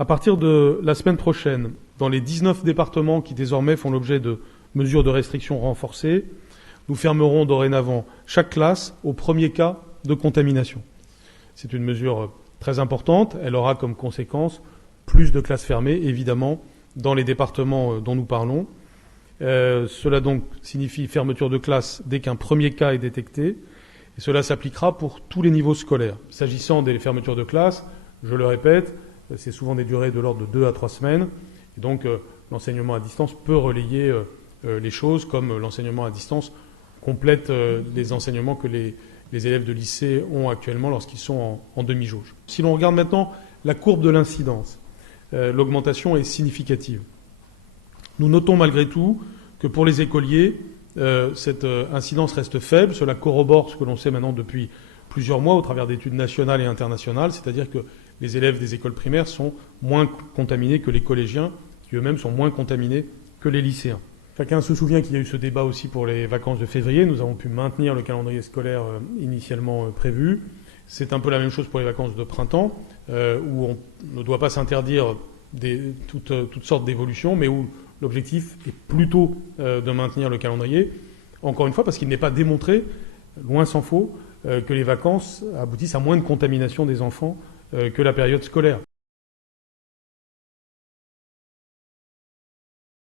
À partir de la semaine prochaine, dans les 19 départements qui désormais font l'objet de mesures de restriction renforcées, nous fermerons dorénavant chaque classe au premier cas de contamination. C'est une mesure très importante. Elle aura comme conséquence plus de classes fermées, évidemment, dans les départements dont nous parlons. Cela donc signifie fermeture de classe dès qu'un premier cas est détecté. Et cela s'appliquera pour tous les niveaux scolaires. S'agissant des fermetures de classe, je le répète, c'est souvent des durées de l'ordre de 2 à 3 semaines. Et donc l'enseignement à distance peut relayer les choses, comme l'enseignement à distance complète les enseignements que les élèves de lycée ont actuellement lorsqu'ils sont en demi-jauge. Si l'on regarde maintenant la courbe de l'incidence, l'augmentation est significative. Nous notons malgré tout que pour les écoliers, cette incidence reste faible. Cela corrobore ce que l'on sait maintenant depuis plusieurs mois au travers d'études nationales et internationales, c'est-à-dire que les élèves des écoles primaires sont moins contaminés que les collégiens, qui eux-mêmes sont moins contaminés que les lycéens. Chacun se souvient qu'il y a eu ce débat aussi pour les vacances de février. Nous avons pu maintenir le calendrier scolaire initialement prévu. C'est un peu la même chose pour les vacances de printemps, où on ne doit pas s'interdire toutes sortes d'évolutions, mais où l'objectif est plutôt de maintenir le calendrier. Encore une fois, parce qu'il n'est pas démontré, loin s'en faut, que les vacances aboutissent à moins de contamination des enfants que la période scolaire.